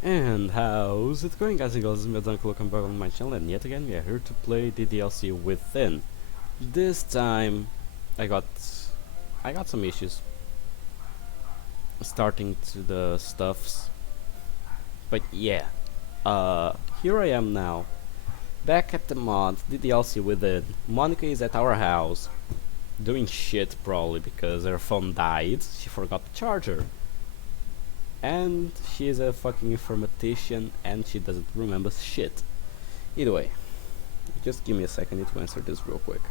And how's it going, guys and girls? This is me, welcome back on my channel, and yet again we are here to play DDLC Within. This time I got I got some issues starting to the stuffs, but yeah, here I am now, back at the mod DDLC Within. Monica is at our house, doing shit probably because her phone died. She forgot the charger. And she is a fucking informatician and she doesn't remember shit. Either way, just give me a second, I need to answer this real quick.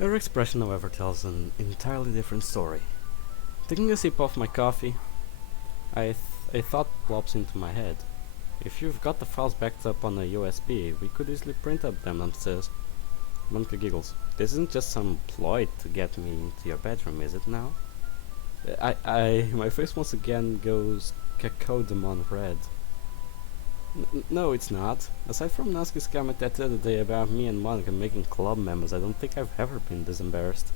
Her expression, however, tells an entirely different story. Taking a sip of my coffee, a thought plops into my head. If you've got the files backed up on a USB, we could easily print up them, says. Monica giggles. This isn't just some ploy to get me into your bedroom, is it now? My face once again goes cacodemon red. No, it's not. Aside from Nasky's comment that other day about me and Monica making club members, I don't think I've ever been this embarrassed.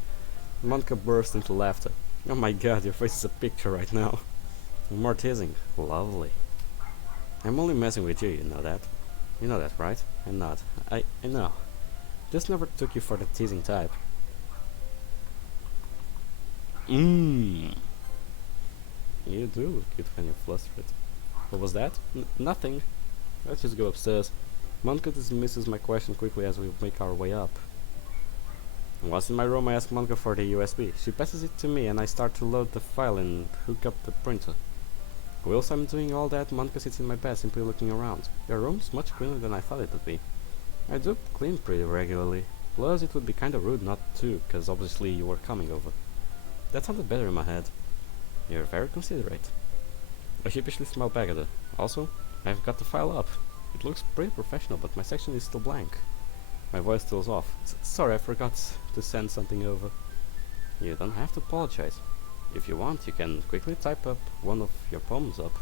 Monica burst into laughter. Oh my god, your face is a picture right now. More teasing. Lovely. I'm only messing with you, you know that. You know that, right? I'm not. I know. Just never took you for the teasing type. Mmm. You do look cute when you're flustered. What was that? Nothing. Let's just go upstairs. Monica dismisses my question quickly as we make our way up. Once in my room, I ask Monica for the USB. She passes it to me and I start to load the file and hook up the printer. Whilst I'm doing all that, Monica sits in my bed simply looking around. Your room's much cleaner than I thought it would be. I do clean pretty regularly. Plus, it would be kinda rude not to, cause obviously you were coming over. That sounded better in my head. You're very considerate. I sheepishly smile back at her. Also, I've got the file up. It looks pretty professional, but my section is still blank. My voice still's off. Sorry, I forgot to send something over. You don't have to apologize. If you want, you can quickly type up one of your poems up.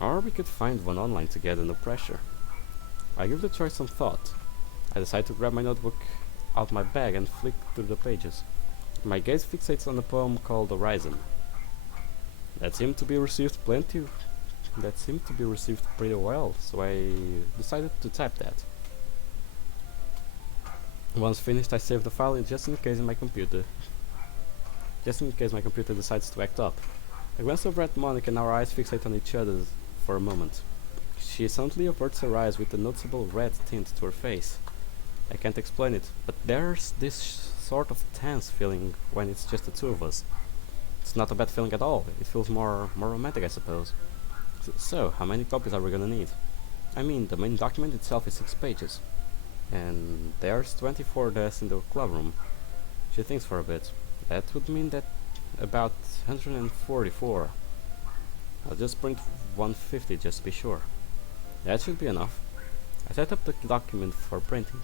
Or we could find one online together, no pressure. I give the choice some thought. I decide to grab my notebook out my bag and flick through the pages. My gaze fixates on a poem called Horizon. That seemed to be received pretty well, so I decided to type that. Once finished, I save the file just in case my computer decides to act up. I glance over at Monica and our eyes fixate on each other for a moment. She suddenly averts her eyes with a noticeable red tint to her face. I can't explain it, but there's this sort of tense feeling when it's just the two of us. It's not a bad feeling at all. It feels more romantic, I suppose. So, how many copies are we gonna need? I mean, the main document itself is 6 pages. And there's 24 desks in the club room. She thinks for a bit. That would mean that about 144. I'll just print 150 just to be sure. That should be enough. I set up the document for printing.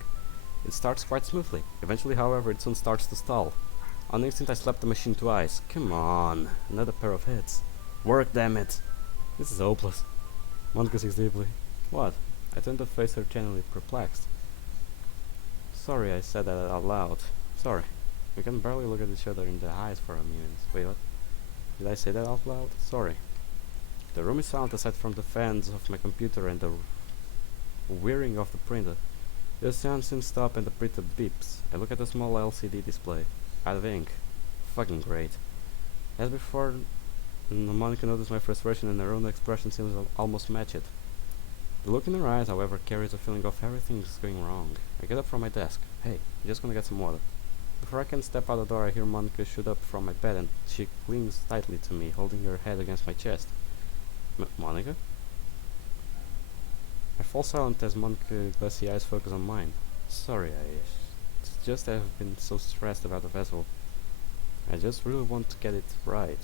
It starts quite smoothly. Eventually, however, it soon starts to stall. On the instant I slap the machine to ice. Come on, another pair of hits. Work, damn it. This is hopeless. Monica sings deeply. What? I turn to face her genuinely perplexed. Sorry I said that out loud. Sorry. We can barely look at each other in the eyes for a minute. Wait, what? Did I say that out loud? Sorry. The room is silent aside from the fans of my computer and the whirring of the printer. The sound seems to stop and the printer beeps. I look at the small LCD display. Out of ink. Fucking great. As before, Monica noticed my frustration and her own expression seems to almost match it. The look in her eyes, however, carries a feeling of everything's going wrong. I get up from my desk. Hey, I'm just gonna get some water. Before I can step out the door, I hear Monica shoot up from my bed and she clings tightly to me, holding her head against my chest. Monica? I fall silent as Monica's glassy eyes focus on mine. Sorry, it's just I've been so stressed about the festival. I just really want to get it right.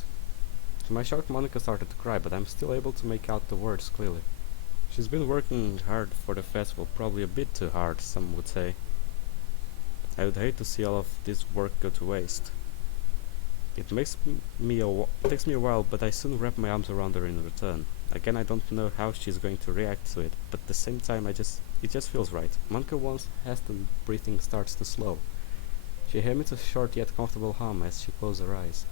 To my shock, Monica started to cry, but I'm still able to make out the words clearly. She's been working hard for the festival, probably a bit too hard, some would say. I would hate to see all of this work go to waste. It takes me a while, but I soon wrap my arms around her in return. Again, I don't know how she's going to react to it, but at the same time, it just feels right. Monica once Heston's breathing starts to slow. She emits a short yet comfortable hum as she closes her eyes.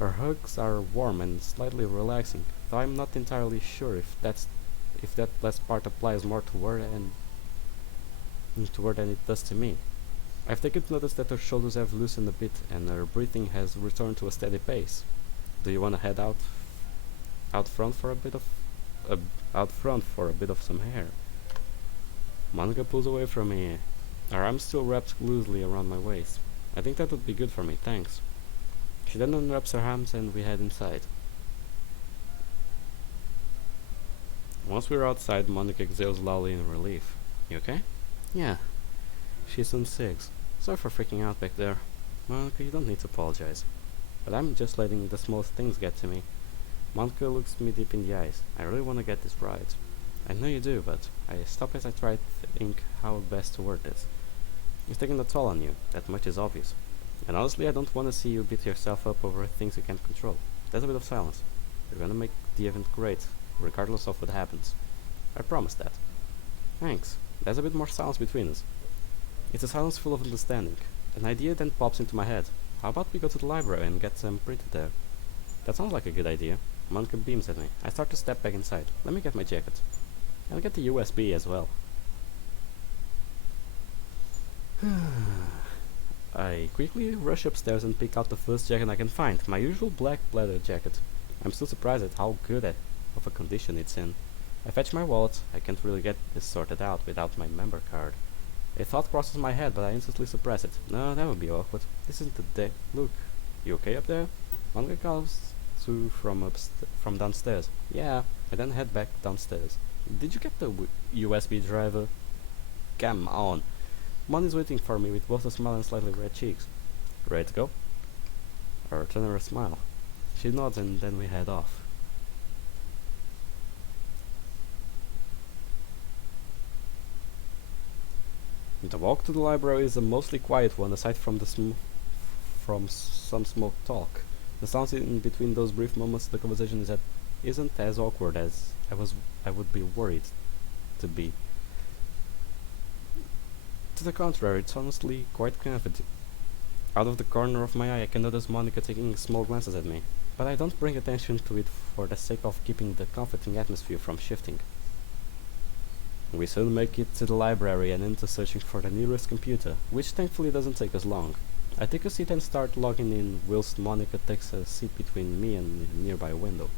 Her hugs are warm and slightly relaxing, though I'm not entirely sure if that last part applies more to her than it does to me. I've taken notice that her shoulders have loosened a bit and her breathing has returned to a steady pace. Do you want to head out front for uh, out front for a bit of some air? Monica pulls away from me, her arms still wrapped loosely around my waist. I think that would be good for me, thanks. She then unwraps her arms and we head inside. Once we're outside, Monica exhales loudly in relief. You okay? Yeah. She soon sighs. Sorry for freaking out back there. Monica, you don't need to apologize. But I'm just letting the smallest things get to me. Monica looks me deep in the eyes. I really want to get this right. I know you do, but I stop as I try to think how best to word this. It's taking a toll on you, that much is obvious. And honestly, I don't want to see you beat yourself up over things you can't control. There's a bit of silence. You're gonna make the event great, regardless of what happens. I promise that. Thanks. There's a bit more silence between us. It's a silence full of understanding. An idea then pops into my head. How about we go to the library and get some printed there? That sounds like a good idea. Monica beams at me. I start to step back inside. Let me get my jacket. I'll get the USB as well. I quickly rush upstairs and pick out the first jacket I can find, my usual black leather jacket. I'm still surprised at how good of a condition it's in. I fetch my wallet. I can't really get this sorted out without my member card. A thought crosses my head, but I instantly suppress it. No, that would be awkward. This isn't the day. Look, you okay up there? Monica calls to from downstairs. Yeah, I then head back downstairs. Did you get the USB driver? Come on. Mon is waiting for me with both a smile and slightly red cheeks. Ready to go? I return her a smile. She nods and then we head off. The walk to the library is a mostly quiet one, aside from from some smoke talk. The sounds in between those brief moments, the conversation isn't as awkward as I would be worried to be. To the contrary, it's honestly quite comforting. Out of the corner of my eye, I can notice Monica taking small glances at me, but I don't bring attention to it for the sake of keeping the comforting atmosphere from shifting. We soon make it to the library and into searching for the nearest computer, which thankfully doesn't take us long. I take a seat and start logging in whilst Monica takes a seat between me and the nearby window.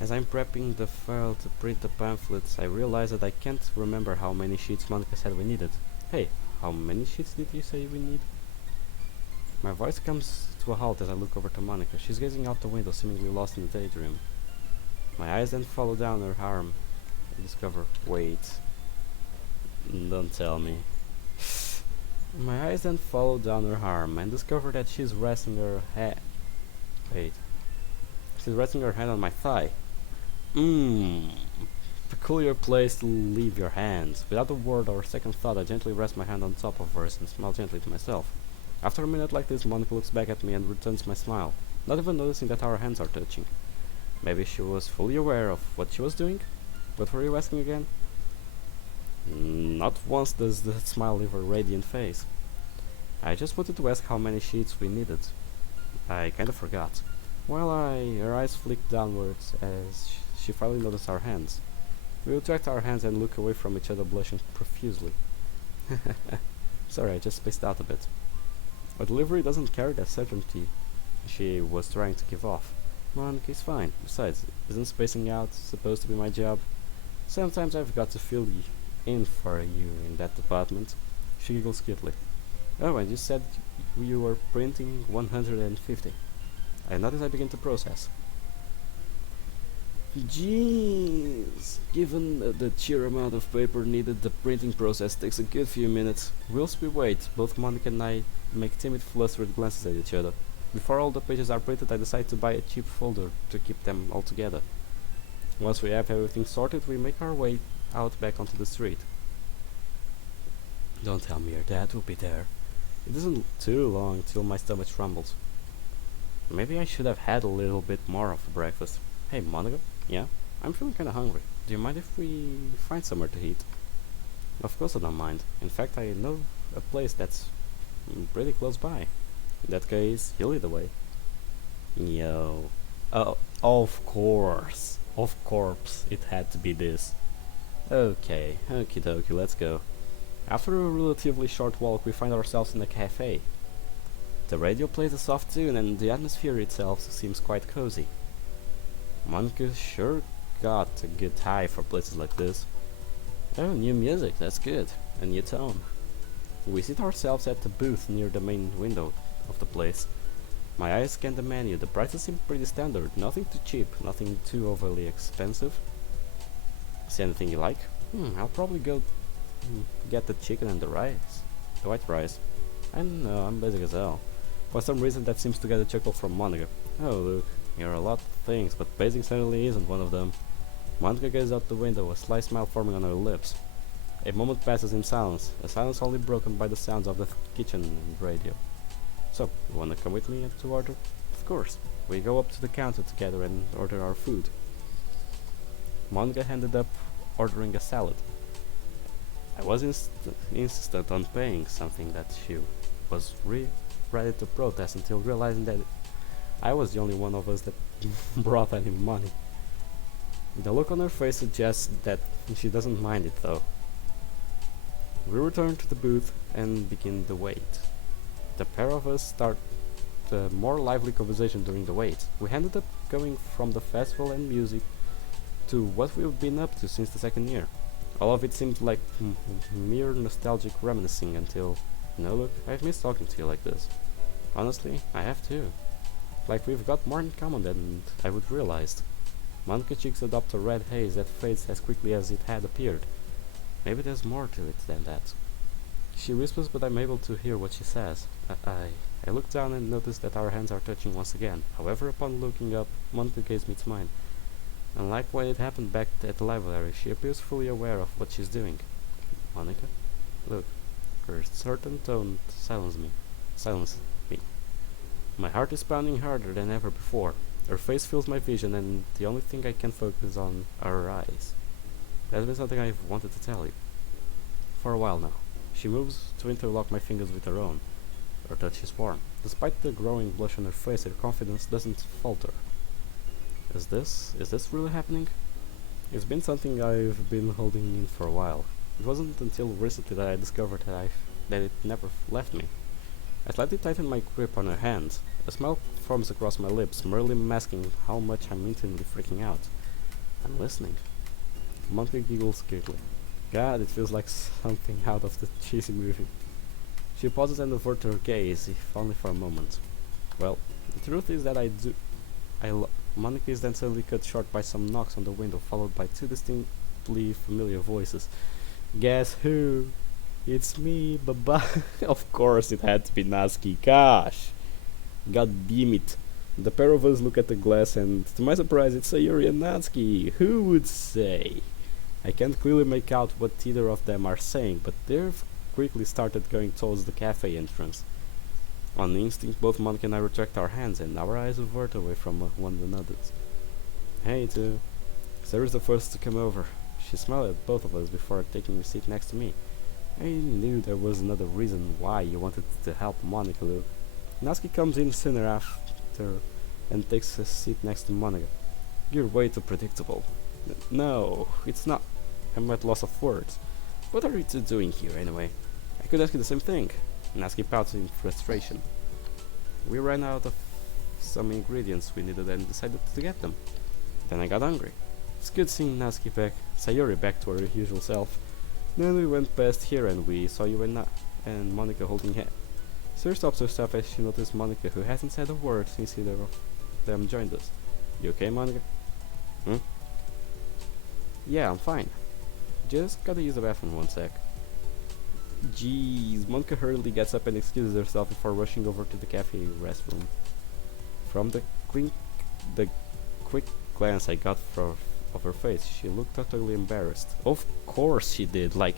As I'm prepping the file to print the pamphlets, I realize that I can't remember how many sheets Monica said we needed. Hey, how many sheets did you say we need? My voice comes to a halt as I look over to Monica. She's gazing out the window, seemingly lost in a daydream. My eyes then follow down her arm and discover... Wait. Don't tell me. My eyes then follow down her arm and discover that she's resting her head... Wait. She's resting her hand on my thigh. Peculiar place to leave your hands. Without a word or second thought, I gently rest my hand on top of hers and smile gently to myself. After a minute like this, Monica looks back at me and returns my smile, not even noticing that our hands are touching. Maybe she was fully aware of what she was doing? What were you asking again? Not once does the smile leave her radiant face. I just wanted to ask how many sheets we needed. I kind of forgot. Her eyes flicked downwards as she finally noticed our hands. We retract our hands and look away from each other, blushing profusely. Sorry, I just spaced out a bit. Our delivery doesn't carry that certainty she was trying to give off. Monica is fine. Besides, isn't spacing out supposed to be my job? Sometimes I've got to fill in for you in that department. She giggles cutely. Oh, and you said you were printing 150. I notice I begin to process. Jeez! Given the sheer amount of paper needed, the printing process takes a good few minutes. Whilst we wait, both Monica and I make timid, flustered glances at each other. Before all the pages are printed, I decide to buy a cheap folder to keep them all together. Once we have everything sorted, we make our way out back onto the street. Don't tell me your dad will be there. It isn't too long till my stomach rumbles. Maybe I should have had a little bit more of breakfast. Hey, Monica? Yeah? I'm feeling kinda hungry. Do you mind if we find somewhere to eat? Of course I don't mind. In fact, I know a place that's pretty close by. In that case, you'll lead the way. Yo. Oh, of course. Of course, it had to be this. Okay, okie dokie, let's go. After a relatively short walk, we find ourselves in a cafe. The radio plays a soft tune and the atmosphere itself seems quite cozy. Monica sure got a good eye for places like this. Oh, new music, that's good. A new tone. We sit ourselves at the booth near the main window of the place. My eyes scan the menu. The prices seem pretty standard. Nothing too cheap, nothing too overly expensive. See anything you like? I'll probably go get the chicken and the rice. The white rice. I know, I'm basic as hell. For some reason that seems to get a chuckle from Monica. Oh look, you're a lot of things, but basic certainly isn't one of them. Monica gazes out the window, a sly smile forming on her lips. A moment passes in silence, a silence only broken by the sounds of the kitchen radio. So, you wanna come with me to order? Of course. We go up to the counter together and order our food. Monica ended up ordering a salad. I was insistent on paying, something that she was ready to protest until realizing that I was the only one of us that brought any money. The look on her face suggests that she doesn't mind it though. We return to the booth and begin the wait. The pair of us start a more lively conversation during the wait. We ended up going from the festival and music to what we've been up to since the second year. All of it seemed like mere nostalgic reminiscing until, look, I've missed talking to you like this. Honestly, I have too. Like we've got more in common than I would realized. Monica cheeks adopt a red haze that fades as quickly as it had appeared. Maybe there's more to it than that. She whispers, but I'm able to hear what she says. I look down and notice that our hands are touching once again. However, upon looking up, Monica gives me its mine. Unlike when it happened back at the library, she appears fully aware of what she's doing. Monica? Look. Her certain tone silences me. My heart is pounding harder than ever before. Her face fills my vision and the only thing I can focus on are her eyes. That's been something I've wanted to tell you. For a while now. She moves to interlock my fingers with her own. Her touch is warm. Despite the growing blush on her face, her confidence doesn't falter. Is this really happening? It's been something I've been holding in for a while. It wasn't until recently that I discovered that it never left me. I slightly tighten my grip on her hand. A smile forms across my lips, merely masking how much I'm intimately freaking out. I'm listening. Monica giggles giggly. God, it feels like something out of the cheesy movie. She pauses and averts her gaze, if only for a moment. Well, the truth is that Monica is then suddenly cut short by some knocks on the window, followed by two distinctly familiar voices. Guess who? It's me, baba. Of course it had to be Natsuki. Gosh. God damn it. The pair of us look at the glass and, to my surprise, it's Sayuri and Natsuki. Who would say? I can't clearly make out what either of them are saying, but they've quickly started going towards the cafe entrance. On instinct, both Monica and I retract our hands, and our eyes avert away from one another's. Hey, too. Sayuri's the first to come over. She smiled at both of us before taking a seat next to me. I knew there was another reason why you wanted to help Monica, Luke. Natsuki comes in sooner after and takes a seat next to Monica. You're way too predictable. No, it's not. I'm at loss of words. What are you two doing here, anyway? I could ask you the same thing. Natsuki pouts in frustration. We ran out of some ingredients we needed and decided to get them. Then I got hungry. It's good seeing Sayuri back to her usual self. Then we went past here and we saw you and Monica holding hands. Sayuri stops herself as she noticed Monica, who hasn't said a word since either of them joined us. You okay, Monica? Yeah, I'm fine. Just gotta use the bathroom 1 sec. Jeez, Monica hurriedly gets up and excuses herself before rushing over to the cafe restroom. From the quick glance I got of her face, she looked utterly embarrassed. Of course she did, like...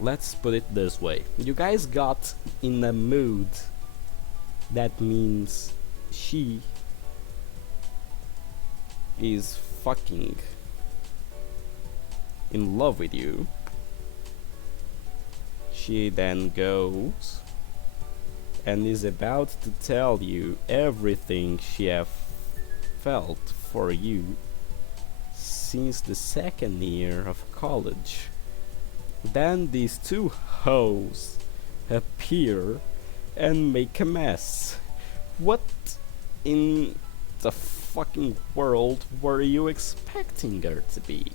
Let's put it this way. You guys got in a mood that means she is fucking in love with you. She then goes and is about to tell you everything she have felt for you since the second year of college. Then these two hoes appear and make a mess. What in the fucking world were you expecting her to be?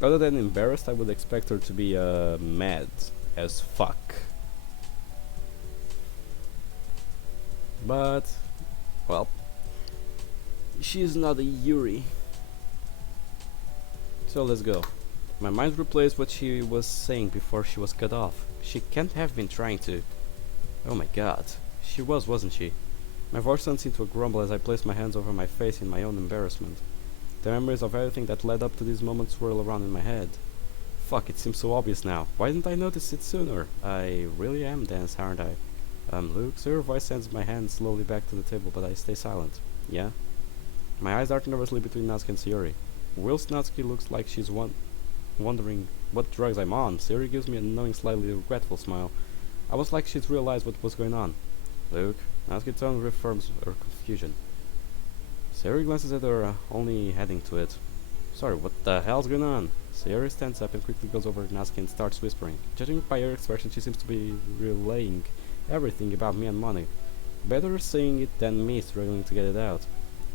Other than embarrassed, I would expect her to be mad as fuck. But, well, she's not a Yuri. So let's go. My mind replays what she was saying before she was cut off. She can't have been trying to. Oh my god. She was, wasn't she? My voice turns into a grumble as I place my hands over my face in my own embarrassment. The memories of everything that led up to this moment swirl around in my head. Fuck, it seems so obvious now. Why didn't I notice it sooner? I really am dense, aren't I? Luke, so your voice sends my hand slowly back to the table, but I stay silent. Yeah? My eyes dart nervously between Natsuki and Sayori. Whilst Natsuki looks like she's wondering what drugs I'm on, Sayori gives me a knowing, slightly regretful smile. Almost like she'd realized what was going on. Luke, Natsuki's tone reaffirms her confusion. Sayori glances at her, only heading to it. Sorry, what the hell's going on? Sayori stands up and quickly goes over to Natsuki and starts whispering. Judging by her expression, she seems to be relaying everything about me and money. Better saying it than me struggling to get it out.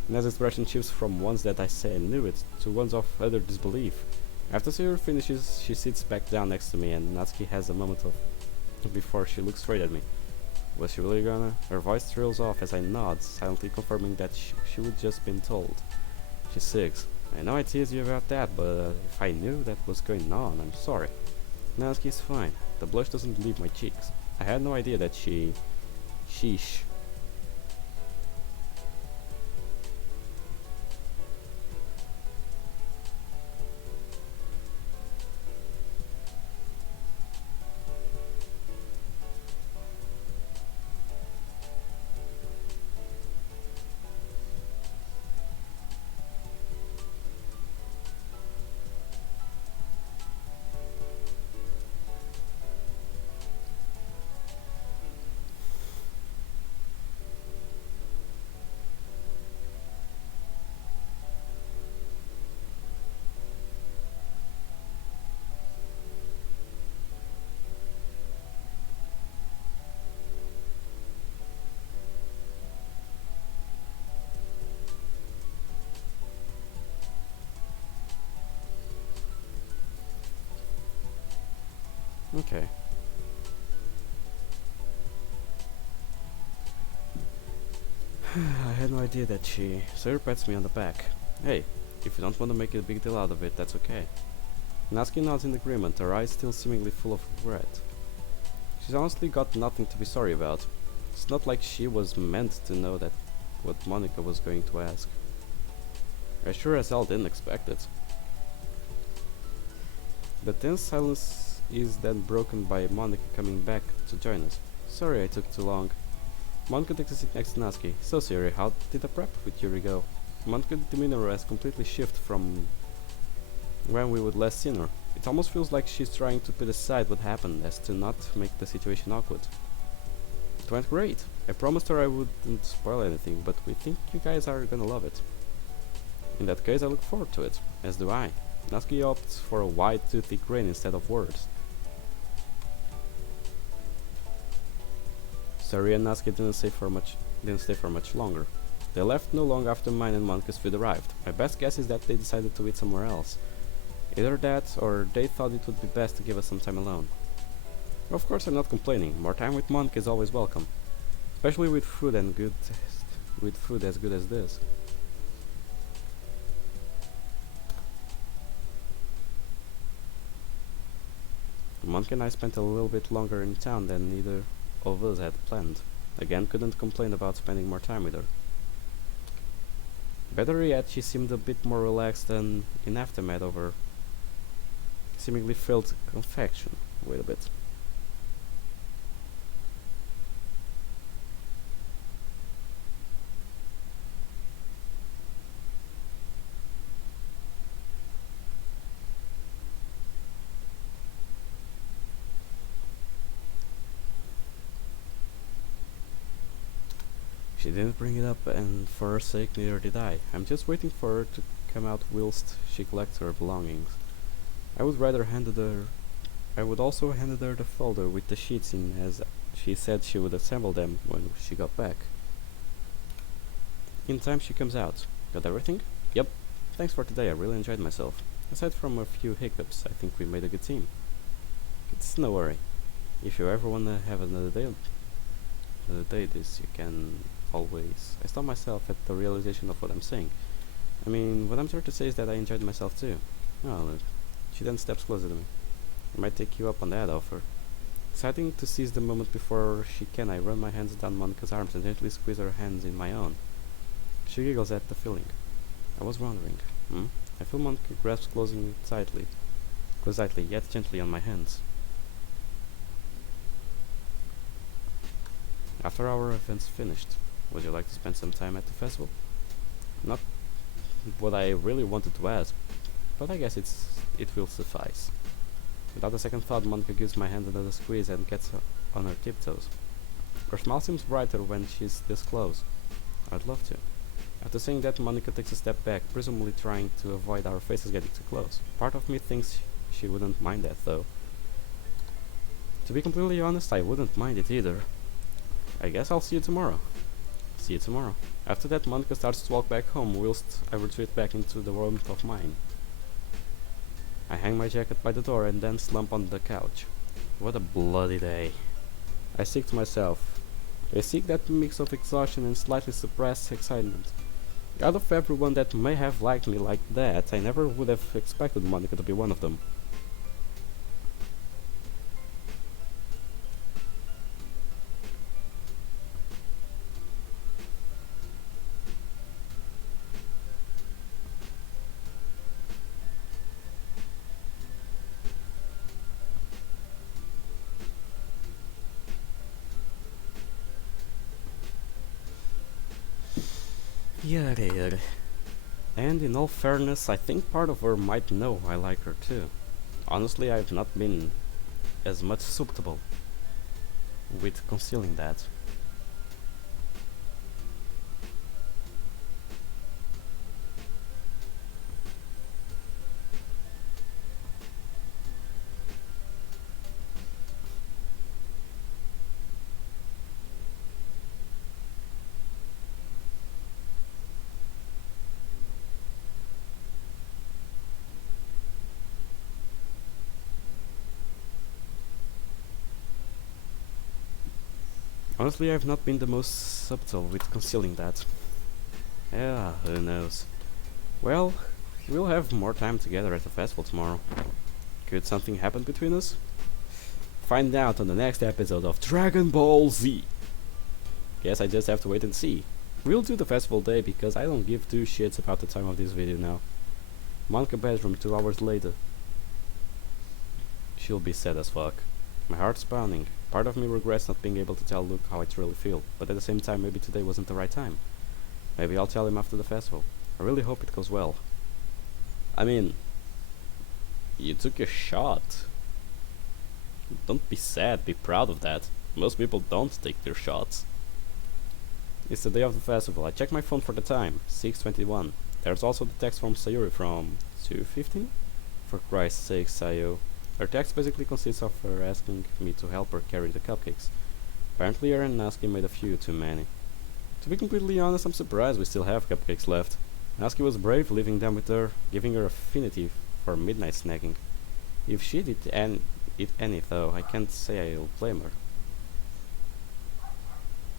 Na's expression shifts from ones that I say I knew it to ones of utter disbelief. After Sayori finishes, she sits back down next to me and Natsuki has a moment of before she looks straight at me. Was she really gonna? Her voice trails off as I nod, silently confirming that she would just been told. She sighs. I know I teased you about that, but if I knew that was going on, I'm sorry. Natsuki is fine. The blush doesn't leave my cheeks. I had no idea that sheesh. Okay. I had no idea that Sayori pats me on the back. Hey, if you don't want to make a big deal out of it, that's okay. Natsuki nods in agreement, her eyes still seemingly full of regret. She's honestly got nothing to be sorry about. It's not like she was meant to know that what Monica was going to ask. I sure as hell didn't expect it. The tense silence is then broken by Monica coming back to join us. Sorry I took too long. Monica takes a seat next to Natsuki. So Sayori, how did the prep with Yuri go? Monica's demeanor has completely shifted from when we would last seen her. It almost feels like she's trying to put aside what happened as to not make the situation awkward. It went great. I promised her I wouldn't spoil anything, but we think you guys are gonna love it. In that case, I look forward to it, as do I. Natsuki opts for a wide, toothy grin instead of words. Sayori and Natsuki didn't stay for much longer. They left no long after mine and Monica's food arrived. My best guess is that they decided to eat somewhere else. Either that, or they thought it would be best to give us some time alone. Of course, I'm not complaining. More time with Monica is always welcome, especially with food as good as this. Monica and I spent a little bit longer in town than either of us had planned. Again, couldn't complain about spending more time with her. Better yet, she seemed a bit more relaxed than in aftermath over seemingly filled confection. Wait a bit. She didn't bring it up, and for her sake, neither did I. I'm just waiting for her to come out whilst she collects her belongings. I would rather handed her. I would also handed her the folder with the sheets in, as she said she would assemble them when she got back. In time, she comes out. Got everything? Yep. Thanks for today. I really enjoyed myself. Aside from a few hiccups, I think we made a good team. It's no worry. If you ever wanna have another day this, you can always. I stop myself at the realization of what I'm saying. I mean, what I'm trying to say is that I enjoyed myself too. Well, she then steps closer to me. I might take you up on that offer. Deciding to seize the moment before she can, I run my hands down Monica's arms and gently squeeze her hands in my own. She giggles at the feeling. I was wondering. I feel Monica grasp closing tightly, yet gently on my hands. After our events finished, would you like to spend some time at the festival? Not what I really wanted to ask, but I guess it will suffice. Without a second thought, Monica gives my hand another squeeze and gets on her tiptoes. Her smile seems brighter when she's this close. I'd love to. After saying that, Monica takes a step back, presumably trying to avoid our faces getting too close. Part of me thinks she wouldn't mind that, though. To be completely honest, I wouldn't mind it either. I guess I'll see you tomorrow. See you tomorrow. After that, Monica starts to walk back home, whilst I retreat back into the warmth of mine. I hang my jacket by the door and then slump on the couch. What a bloody day. I seek to myself. I seek that mix of exhaustion and slightly suppressed excitement. Out of everyone that may have liked me like that, I never would have expected Monica to be one of them. Yeah. And in all fairness, I think part of her might know I like her too. Honestly, I've not been as much subtle with concealing that. Honestly, I've not been the most subtle with concealing that. Yeah, who knows. Well, we'll have more time together at the festival tomorrow. Could something happen between us? Find out on the next episode of Dragon Ball Z. Guess I just have to wait and see. We'll do the festival day because I don't give two shits about the time of this video now. Monica bedroom 2 hours later. She'll be sad as fuck. My heart's pounding. Part of me regrets not being able to tell Luke how I truly feel, but at the same time maybe today wasn't the right time. Maybe I'll tell him after the festival. I really hope it goes well. I mean, you took a shot. Don't be sad, be proud of that. Most people don't take their shots. It's the day of the festival. I check my phone for the time, 6:21. There's also the text from Sayuri from 2:15? For Christ's sake, Sayo. Her text basically consists of her asking me to help her carry the cupcakes. Apparently her and Natsuki made a few too many. To be completely honest, I'm surprised we still have cupcakes left. Natsuki was brave leaving them with her, giving her affinity for midnight snacking. If she did eat any though, I can't say I'll blame her.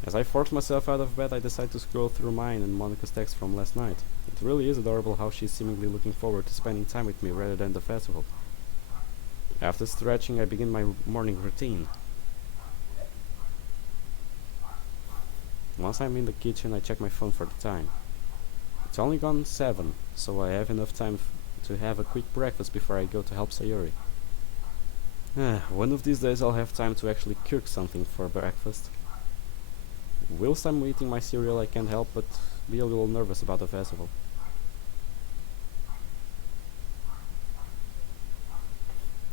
As I force myself out of bed, I decide to scroll through mine and Monica's text from last night. It really is adorable how she's seemingly looking forward to spending time with me rather than the festival. After stretching, I begin my morning routine. Once I'm in the kitchen, I check my phone for the time. It's only gone 7, so I have enough time to have a quick breakfast before I go to help Sayuri. One of these days I'll have time to actually cook something for breakfast. Whilst I'm eating my cereal, I can't help but be a little nervous about the festival.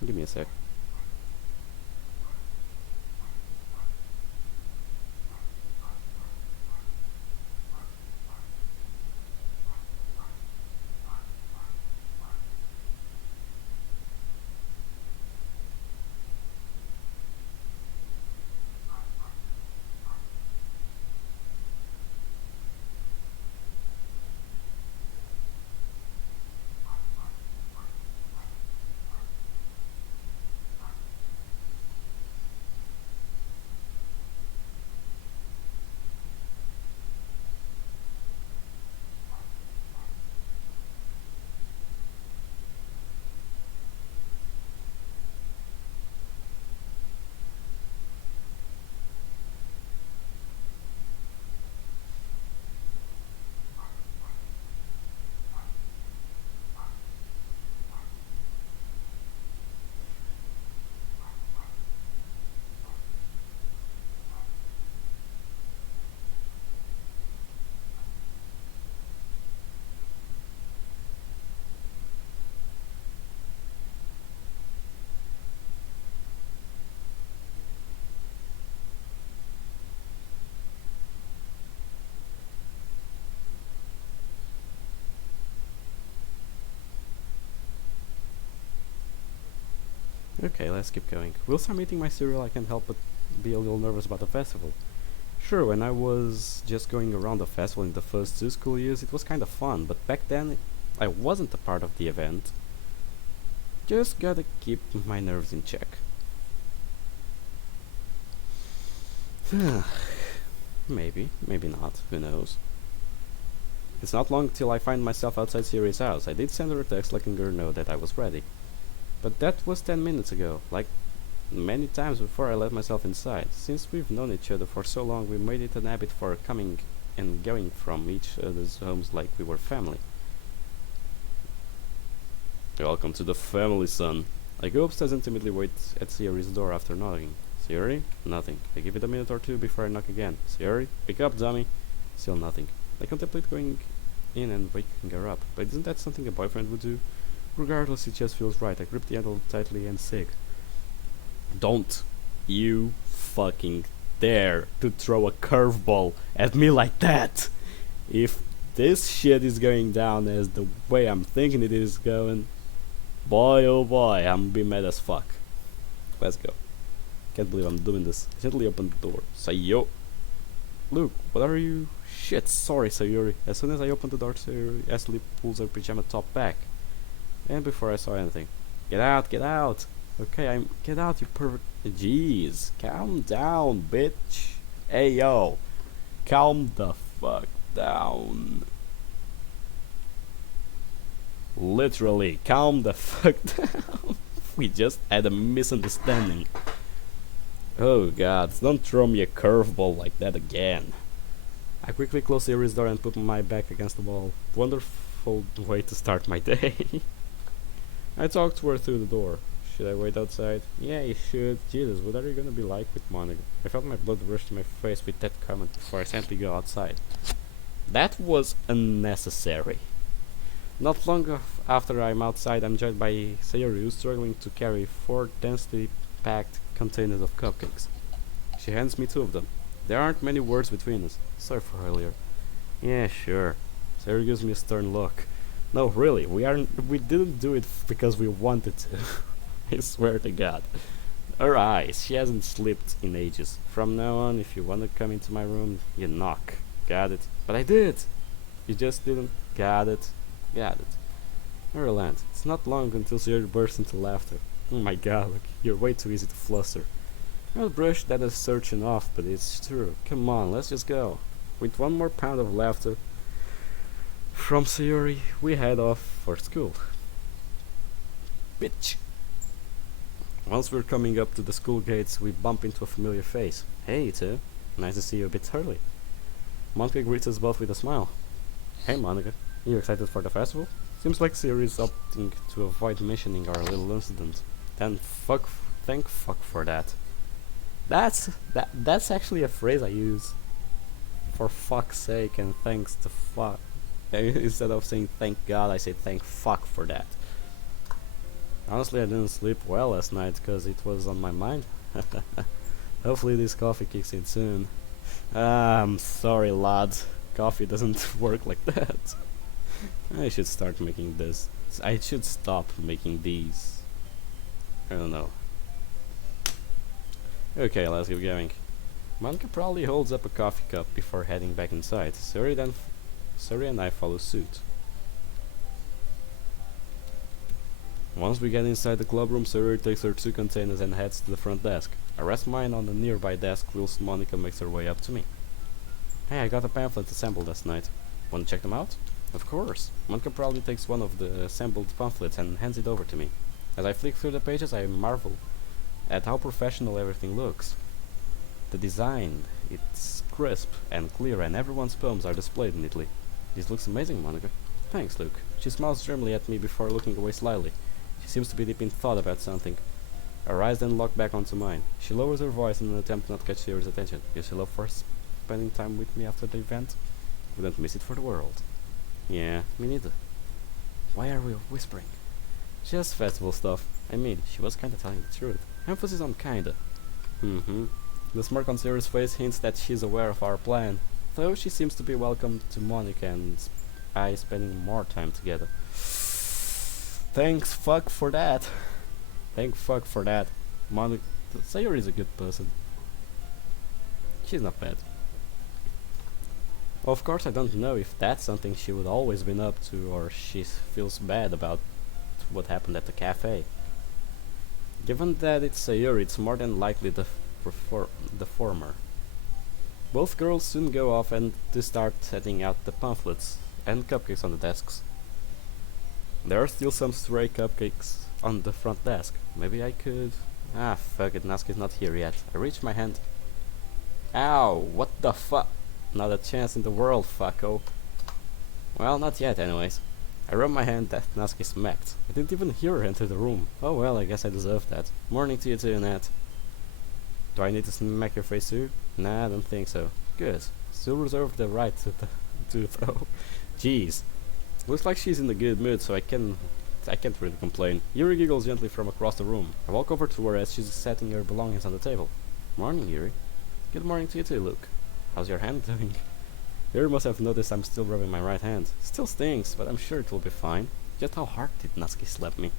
Give me a sec. Okay, let's keep going. Whilst I'm eating my cereal, I can't help but be a little nervous about the festival. Sure, when I was just going around the festival in the first 2 school years, it was kind of fun, but back then I wasn't a part of the event. Just gotta keep my nerves in check. Maybe, maybe not, who knows. It's not long till I find myself outside Siri's house. I did send her a text letting her know that I was ready. But that was 10 minutes ago, like many times before I let myself inside. Since we've known each other for so long, we made it an habit for coming and going from each other's homes like we were family. Welcome to the family, son. I go upstairs and timidly wait at Siri's door after knocking. Siri? Nothing. I give it a minute or two before I knock again. Siri? Wake up, dummy. Still nothing. I contemplate going in and waking her up, but isn't that something a boyfriend would do? Regardless, it just feels right. I grip the handle tightly and sig. Don't you fucking dare to throw a curveball at me like that! If this shit is going down as the way I'm thinking it is going, boy oh boy, I'm gonna be mad as fuck. Let's go. Can't believe I'm doing this. I gently open the door. Sayo! Luke, what are you? Shit, sorry, Sayuri. As soon as I open the door, Sayuri hastily pulls her pajama top back. And before I saw anything, get out, get out. Okay, get out, you pervert. Jeez, calm down, bitch. Hey yo, calm the fuck down. Literally, calm the fuck down. We just had a misunderstanding. Oh god, don't throw me a curveball like that again. I quickly close Siri's door and put my back against the wall. Wonderful way to start my day. I talked to her through the door. Should I wait outside? Yeah, you should. Jesus, what are you gonna be like with Monica? I felt my blood rush to my face with that comment before I simply go outside. That was unnecessary. Not long after I'm outside, I'm joined by Sayuri, who's struggling to carry 4 densely packed containers of cupcakes. She hands me 2 of them. There aren't many words between us. Sorry for earlier. Yeah, sure. Sayuri gives me a stern look. No, really, we didn't do it because we wanted to. I swear to God. Her eyes, she hasn't slept in ages. From now on, if you want to come into my room, you knock. Got it? But I did! You just didn't. Got it? Got it. I relent. It's not long until Sayuri bursts into laughter. Oh my god, look, you're way too easy to fluster. I'll brush that assertion off, but it's true. Come on, let's just go. With 1 more pound of laughter from Sayuri, we head off for school. Bitch. Once we're coming up to the school gates, we bump into a familiar face. Hey, too. Nice to see you a bit early. Monica greets us both with a smile. Hey, Monica. You excited for the festival? Seems like Sayuri is opting to avoid mentioning our little incident. Then thank fuck for that. That's actually a phrase I use. For fuck's sake and thanks to fuck. Instead of saying thank God, I say thank fuck for that. Honestly, I didn't sleep well last night because it was on my mind. Hopefully this coffee kicks in soon. I'm sorry, lads. Coffee doesn't work like that. I should start making this. I should stop making these. I don't know. Okay, let's keep going. Monica proudly holds up a coffee cup before heading back inside. Suri and I follow suit. Once we get inside the club room, Suri takes her 2 containers and heads to the front desk. I rest mine on the nearby desk whilst Monica makes her way up to me. Hey, I got a pamphlet assembled last night. Want to check them out? Of course. Monica proudly takes one of the assembled pamphlets and hands it over to me. As I flick through the pages, I marvel at how professional everything looks. The design, it's crisp and clear, and everyone's poems are displayed neatly. This looks amazing, Monica. Thanks, Luke. She smiles dreamily at me before looking away slyly. She seems to be deep in thought about something. Her eyes then lock back onto mine. She lowers her voice in an attempt not to catch Siri's attention. You still up for spending time with me after the event? Wouldn't miss it for the world. Yeah, me neither. Why are we whispering? Just festival stuff. I mean, she was kinda telling the truth. Emphasis on kinda. The smirk on Siri's face hints that she's aware of our plan, though she seems to be welcome to Monica and I spending more time together. Thanks fuck for that. Thank fuck for that. Monica Sayori is a good person. She's not bad. Of course, I don't know if that's something she would always been up to or she feels bad about what happened at the cafe. Given that it's Sayori, it's more than likely the former. Both girls soon go off and to start setting out the pamphlets and cupcakes on the desks. There are still some stray cupcakes on the front desk. Maybe I could... Ah, fuck it, Natsuki's not here yet. I reach my hand. Ow, what the fuck? Not a chance in the world, fucko. Well, not yet anyways. I rub my hand that Natsuki smacked. I didn't even hear her enter the room. Oh well, I guess I deserve that. Morning to you too, Nat. Do I need to smack your face too? Nah, I don't think so. Good. Still reserve the right to though. Jeez. Looks like she's in a good mood, so I can't really complain. Yuri giggles gently from across the room. I walk over to her as she's setting her belongings on the table. Morning, Yuri. Good morning to you too, Luke. How's your hand doing? Yuri must have noticed I'm still rubbing my right hand. Still stings, but I'm sure it will be fine. Just how hard did Natsuki slap me?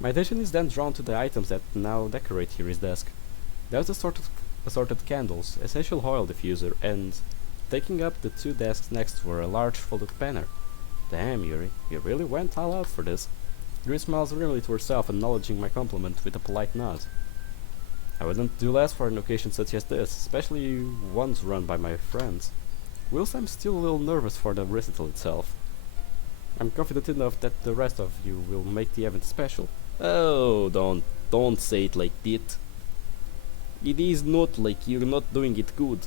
My attention is then drawn to the items that now decorate Yuri's desk. There's assorted candles, essential oil diffuser, and taking up the 2 desks next to her, a large folded banner. Damn, Yuri, you really went all out for this. Yuri smiles grimly to herself, acknowledging my compliment with a polite nod. I wouldn't do less for an occasion such as this, especially ones run by my friends. Whilst I'm still a little nervous for the recital itself. I'm confident enough that the rest of you will make the event special. Oh, don't say it like that. It is not like you're not doing it good.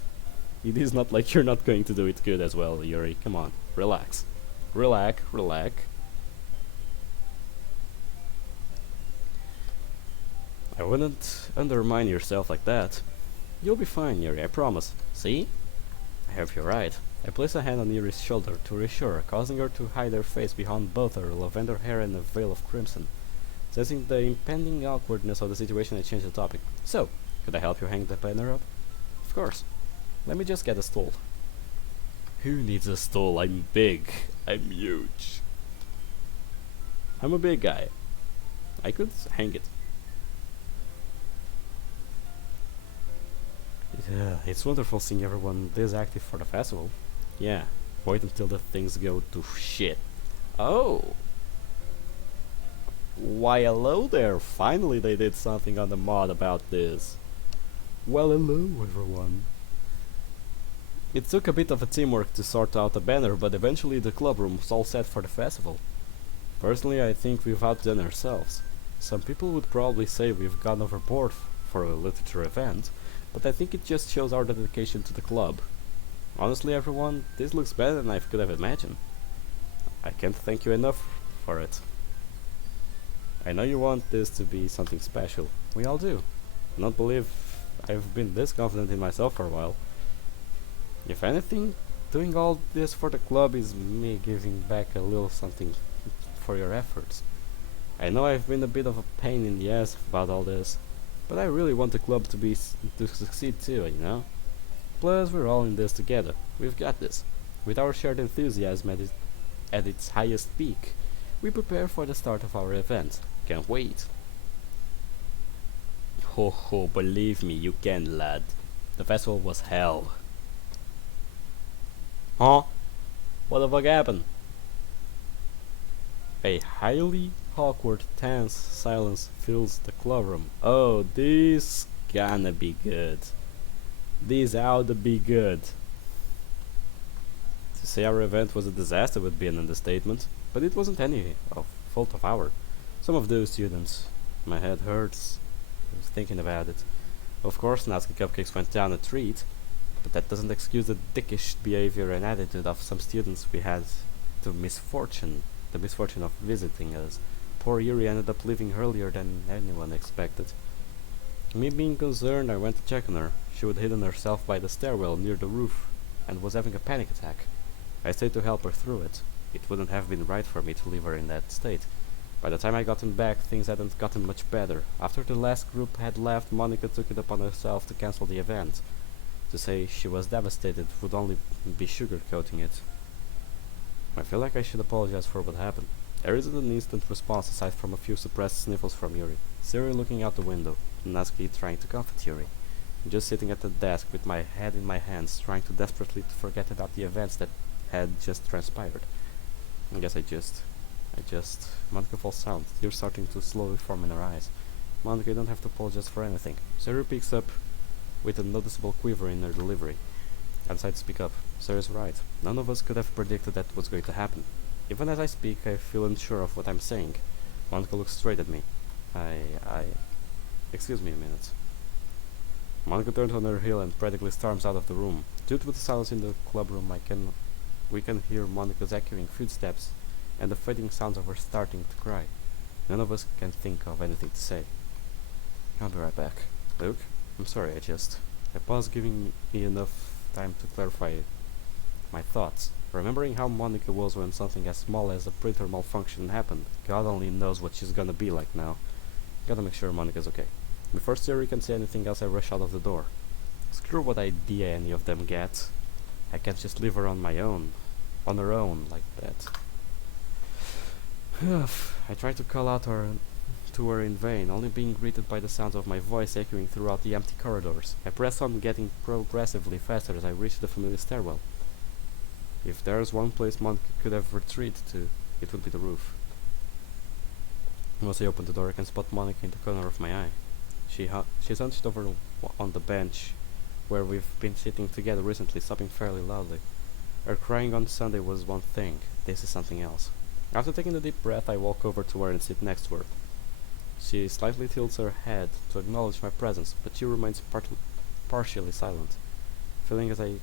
It is not like you're not going to do it good as well, Yuri. Come on, relax. Relax. I wouldn't undermine yourself like that. You'll be fine, Yuri, I promise. See? I hope you're right. I place a hand on Yuri's shoulder to reassure her, causing her to hide her face behind both her lavender hair and a veil of crimson. Sensing the impending awkwardness of the situation, I change the topic. So, could I help you hang the banner up? Of course. Let me just get a stool. Who needs a stool? I'm big. I'm huge. I'm a big guy. I could hang it. It's wonderful seeing everyone this active for the festival. Yeah, wait until the things go to shit. Oh! Why hello there, finally they did something on the mod about this. Well, hello everyone. It took a bit of a teamwork to sort out a banner, but eventually the club room was all set for the festival. Personally, I think we've outdone ourselves. Some people would probably say we've gone overboard for a literature event, but I think it just shows our dedication to the club. Honestly, everyone, this looks better than I could have imagined. I can't thank you enough for it. I know you want this to be something special. We all do. I don't believe I've been this confident in myself for a while. If anything, doing all this for the club is me giving back a little something for your efforts. I know I've been a bit of a pain in the ass about all this, but I really want the club to succeed too, you know? Plus, we're all in this together. We've got this. With our shared enthusiasm at its highest peak, we prepare for the start of our event. Can't wait. Ho ho, believe me, you can, lad. The festival was hell. Huh? What the fuck happened? A highly awkward, tense silence fills the clubroom. Oh, this gonna be good. This oughta be good. To say our event was a disaster would be an understatement, but it wasn't any fault of ours. Some of those students. My head hurts. I was thinking about it. Of course, Natsuki Cupcakes went down a treat, but that doesn't excuse the dickish behavior and attitude of some students we had the misfortune of visiting us. Poor Yuri ended up leaving earlier than anyone expected. Me being concerned, I went to check on her. She had hidden herself by the stairwell near the roof and was having a panic attack. I stayed to help her through it. It wouldn't have been right for me to leave her in that state. By the time I gotten back, things hadn't gotten much better. After the last group had left, Monica took it upon herself to cancel the event. To say she was devastated would only be sugarcoating it. I feel like I should apologize for what happened. There isn't an instant response aside from a few suppressed sniffles from Yuri. Siri looking out the window, Natsuki trying to comfort Yuri. Just sitting at the desk with my head in my hands, trying to desperately forget about the events that had just transpired. I guess I just... Monica falls silent, tears starting to slowly form in her eyes. Monica, you don't have to apologize for anything. Siri picks up with a noticeable quiver in her delivery. I decide to speak up. Sarah's right. None of us could have predicted that was going to happen. Even as I speak, I feel unsure of what I'm saying. Monica looks straight at me. Excuse me a minute. Monica turns on her heel and practically storms out of the room. Due to the silence in the clubroom, we can hear Monica's echoing footsteps and the fading sounds of her starting to cry. None of us can think of anything to say. I'll be right back. Luke? I'm sorry, I paused, giving me enough time to clarify my thoughts. Remembering how Monica was when something as small as a printer malfunction happened, God only knows what she's gonna be like now. Gotta make sure Monica's okay. Before Siri can say anything else, I rush out of the door. Screw what idea any of them get. I can't just leave her on her own like that. I tried to call out to her in vain, only being greeted by the sounds of my voice echoing throughout the empty corridors. I pressed on, getting progressively faster as I reached the familiar stairwell. If there's one place Monica could have retreated to, it would be the roof. Once I opened the door, I can spot Monica in the corner of my eye. She's hunched over on the bench where we've been sitting together recently, sobbing fairly loudly. Her crying on Sunday was one thing. This is something else. After taking a deep breath, I walk over to her and sit next to her. She slightly tilts her head to acknowledge my presence, but she remains partially silent. Feeling as it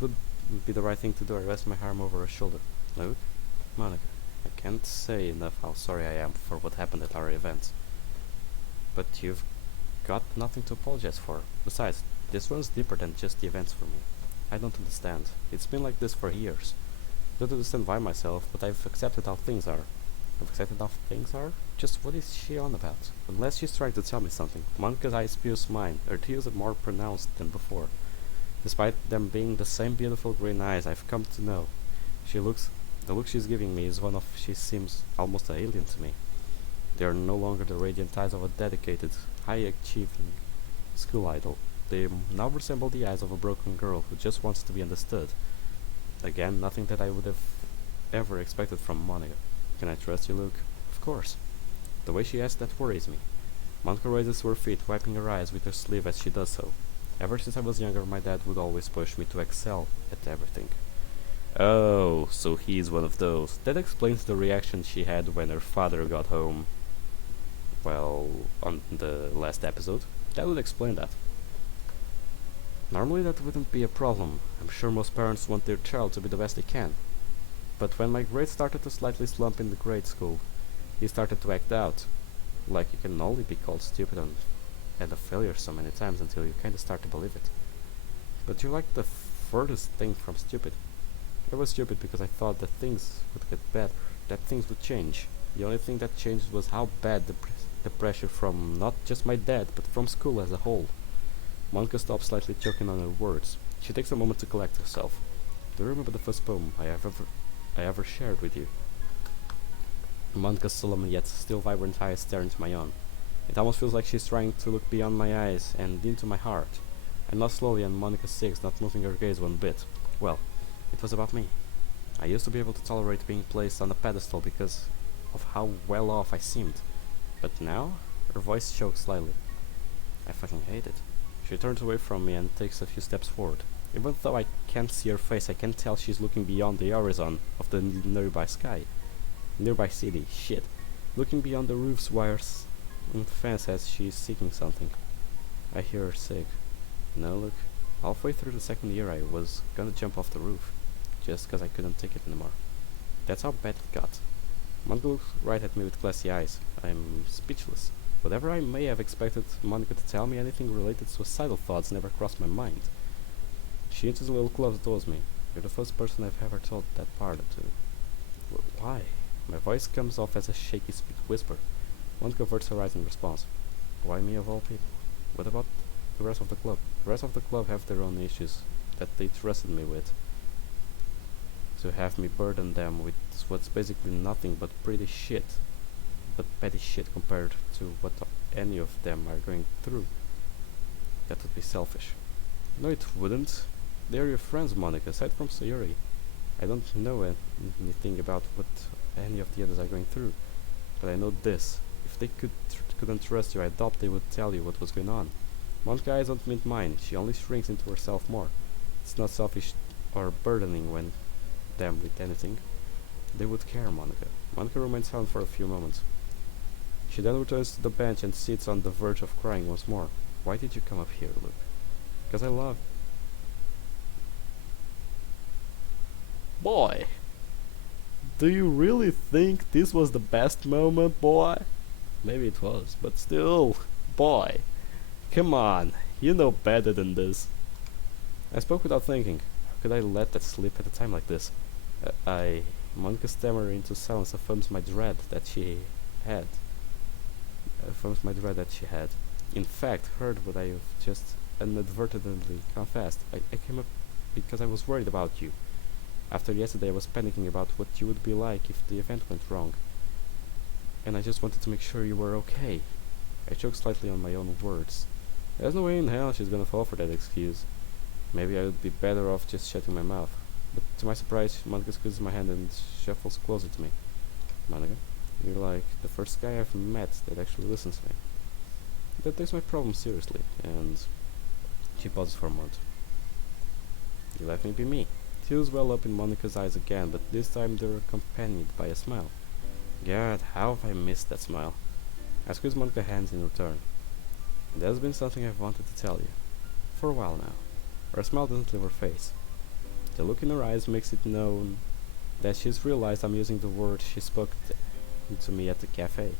would be the right thing to do, I rest my arm over her shoulder. Luke? Monica, I can't say enough how sorry I am for what happened at our event. But you've got nothing to apologize for. Besides, this runs deeper than just the events for me. I don't understand. It's been like this for years. Don't understand why myself, but I've accepted how things are. I've accepted how things are? Just what is she on about? Unless she's trying to tell me something. Monica's eyes pierce mine. Her tears are more pronounced than before. Despite them being the same beautiful green eyes I've come to know, the look she's giving me is one of she seems almost an alien to me. They are no longer the radiant eyes of a dedicated, high-achieving school idol. They now resemble the eyes of a broken girl who just wants to be understood. Again, nothing that I would have ever expected from Monica. Can I trust you, Luke? Of course. The way she asks that worries me. Monica raises to her feet, wiping her eyes with her sleeve as she does so. Ever since I was younger, my dad would always push me to excel at everything. Oh, so he's one of those. That explains the reaction she had when her father got home. Well, on the last episode. That would explain that. Normally that wouldn't be a problem. I'm sure most parents want their child to be the best they can. But when my grades started to slightly slump in the grade school, he started to act out. Like you can only be called stupid and a failure so many times until you kinda start to believe it. But you're like the furthest thing from stupid. I was stupid because I thought that things would get better, that things would change. The only thing that changed was how bad the pressure from not just my dad, but from school as a whole. Monica stops, slightly choking on her words. She takes a moment to collect herself. Do you remember the first poem I ever shared with you? Monica's solemn yet still vibrant eyes stare into my own. It almost feels like she's trying to look beyond my eyes and into my heart. I nod slowly and Monica sings, not moving her gaze one bit. Well, it was about me. I used to be able to tolerate being placed on a pedestal because of how well off I seemed. But now, her voice chokes slightly. I fucking hate it. She turns away from me and takes a few steps forward. Even though I can't see her face, I can tell she's looking beyond the horizon of the nearby sky. Nearby city, shit. Looking beyond the roof's wires and fence as she's seeking something. I hear her say, "No, look, halfway through the second year I was gonna jump off the roof, just 'cause I couldn't take it anymore." That's how bad it got. Monica looks right at me with glassy eyes. I'm speechless. Whatever I may have expected Monica to tell me, anything related to suicidal thoughts never crossed my mind. She inches a little closer towards me. You're the first person I've ever told that part to. Why? My voice comes off as a shaky whisper. Monica averts her eyes in response. Why me of all people? What about the rest of the club? The rest of the club have their own issues that they trusted me with. To have me burden them with what's basically nothing but petty shit compared to what any of them are going through. That would be selfish. No, it wouldn't. They're your friends, Monica, aside from Sayuri. I don't know anything about what any of the others are going through, but I know this. If they couldn't trust you, I doubt they would tell you what was going on. Monica's eyes don't meet mine. She only shrinks into herself more. It's not selfish or burdening when them with anything. They would care, Monica. Monica remains silent for a few moments. She then returns to the bench and sits on the verge of crying once more. Why did you come up here, Luke? Because I love. Boy, do you really think this was the best moment, boy? Maybe it was, but still, boy, come on, you know better than this. I spoke without thinking. How could I let that slip at a time like this? Monica stammered into silence, affirms my dread that she had. In fact, heard what I have just inadvertently confessed. I came up because I was worried about you. After yesterday I was panicking about what you would be like if the event went wrong. And I just wanted to make sure you were okay. I choked slightly on my own words. There's no way in hell she's gonna fall for that excuse. Maybe I would be better off just shutting my mouth. But to my surprise, Monica squeezes my hand and shuffles closer to me. Monica, you're like the first guy I've met that actually listens to me. That takes my problem seriously, and she pauses for a moment. You let me be me. Tears well up in Monica's eyes again, but this time they're accompanied by a smile. God, how have I missed that smile? I squeeze Monica's hands in return. There's been something I've wanted to tell you. For a while now. Her smile doesn't leave her face. The look in her eyes makes it known that she's realized I'm using the word she spoke to me at the cafe.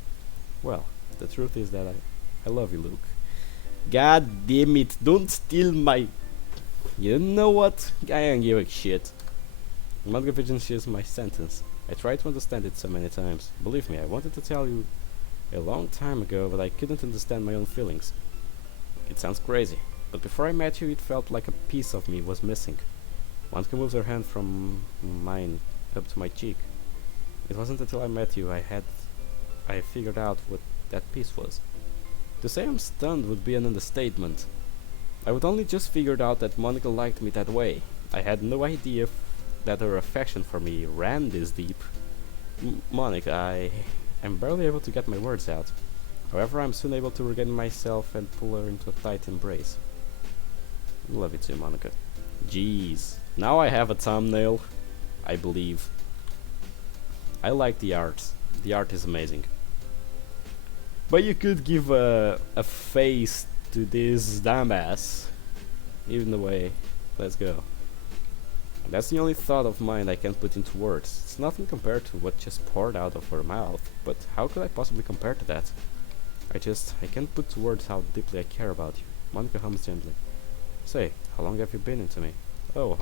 Well, the truth is that I love you, Luke. God damn it, don't steal my... You know what? I don't give a shit. Monica finishes my sentence. I tried to understand it so many times. Believe me, I wanted to tell you a long time ago, but I couldn't understand my own feelings. It sounds crazy, but before I met you, it felt like a piece of me was missing. Monica moves her hand from mine up to my cheek. It wasn't until I met you I figured out what that piece was. To say I'm stunned would be an understatement. I would only just figured out that Monica liked me that way. I had no idea that her affection for me ran this deep. Monica, I'm barely able to get my words out. However, I'm soon able to regain myself and pull her into a tight embrace. Love you too, Monica. Jeez, now I have a thumbnail, I believe. I like the art. The art is amazing. But you could give a face to this dumbass. Even the way, let's go. And that's the only thought of mine I can put into words. It's nothing compared to what just poured out of her mouth, but how could I possibly compare to that? I can't put to words how deeply I care about you. Monica hums gently. Say, how long have you been into me? Oh,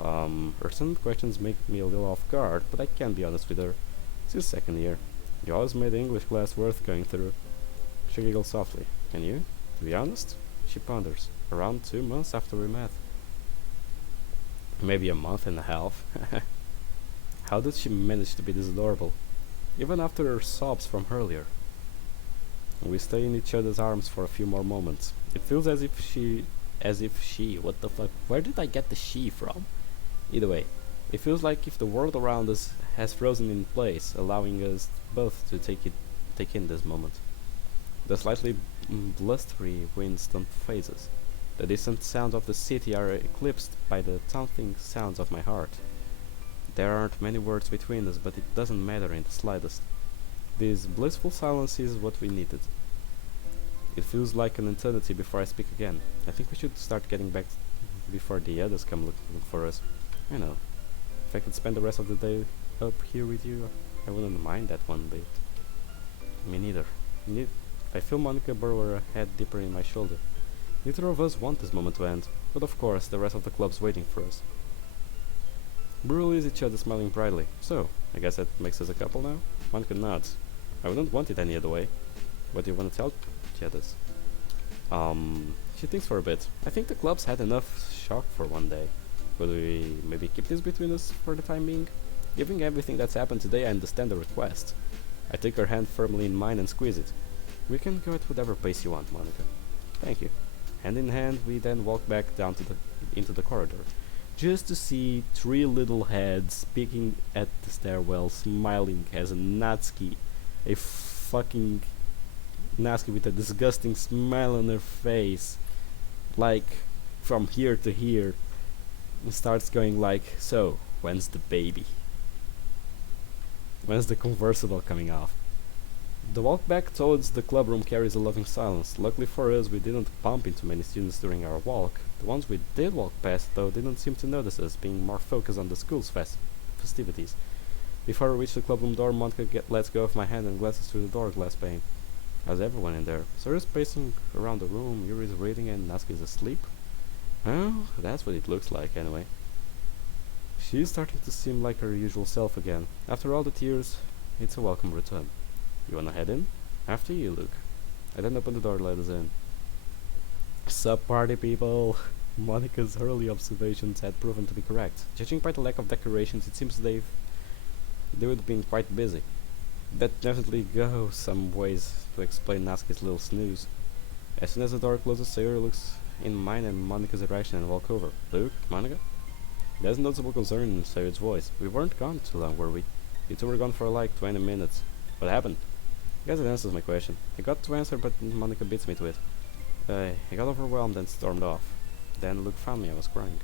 her some questions make me a little off guard, but I can be honest with her. It's your second year. You always made the English class worth going through. She giggles softly. Can you? To be honest? She ponders. Around 2 months after we met. Maybe a month and a half. How did she manage to be this adorable? Even after her sobs from earlier. We stay in each other's arms for a few more moments. It feels what the fuck? Where did I get the she from? Either way, it feels like if the world around us has frozen in place, allowing us both to take in this moment. The slightly blustery winds don't phase us. The distant sounds of the city are eclipsed by the taunting sounds of my heart. There aren't many words between us, but it doesn't matter in the slightest. This blissful silence is what we needed. It feels like an eternity before I speak again. I think we should start getting back before the others come looking for us. I know. If I could spend the rest of the day up here with you, I wouldn't mind that one bit. Me neither. I feel Monica burrow her head deeper in my shoulder. Neither of us want this moment to end, but of course the rest of the club's waiting for us. We release each other, smiling brightly. So, I guess that makes us a couple now? Monica nods. I wouldn't want it any other way. What do you want to tell the others? She thinks for a bit. I think the club's had enough shock for one day. Could we maybe keep this between us for the time being? Given everything that's happened today, I understand the request. I take her hand firmly in mine and squeeze it. We can go at whatever pace you want, Monica. Thank you. Hand in hand, we then walk back down into the corridor, just to see three little heads peeking at the stairwell, smiling as a Natsuki, a fucking Natsuki with a disgusting smile on her face, like from here to here, and starts going like, so, when's the baby? When's the convertible coming off? The walk back towards the clubroom carries a loving silence. Luckily for us, we didn't bump into many students during our walk. The ones we did walk past, though, didn't seem to notice us, being more focused on the school's festivities. Before we reach the clubroom door, Monica lets go of my hand and glances through the door glass pane. How's everyone in there? Sarah's pacing around the room, Yuri's reading, and Natsuki's asleep. Oh, that's what it looks like, anyway. She's starting to seem like her usual self again. After all the tears, it's a welcome return. You wanna head in? After you, Luke. I then open the door and let us in. Sup, party people! Monica's early observations had proven to be correct. Judging by the lack of decorations, it seems they would have been quite busy. That definitely goes some ways to explain Natsuki's little snooze. As soon as the door closes, Sayori looks in mine and Monica's direction and walk over. Luke? Monica? There's a noticeable concern in Sayori's voice. We weren't gone too long, were we? You two were gone for like 20 minutes. What happened? I guess it answers my question. I got to answer, but Monica beats me to it. I got overwhelmed and stormed off. Then Luke found me. I was crying.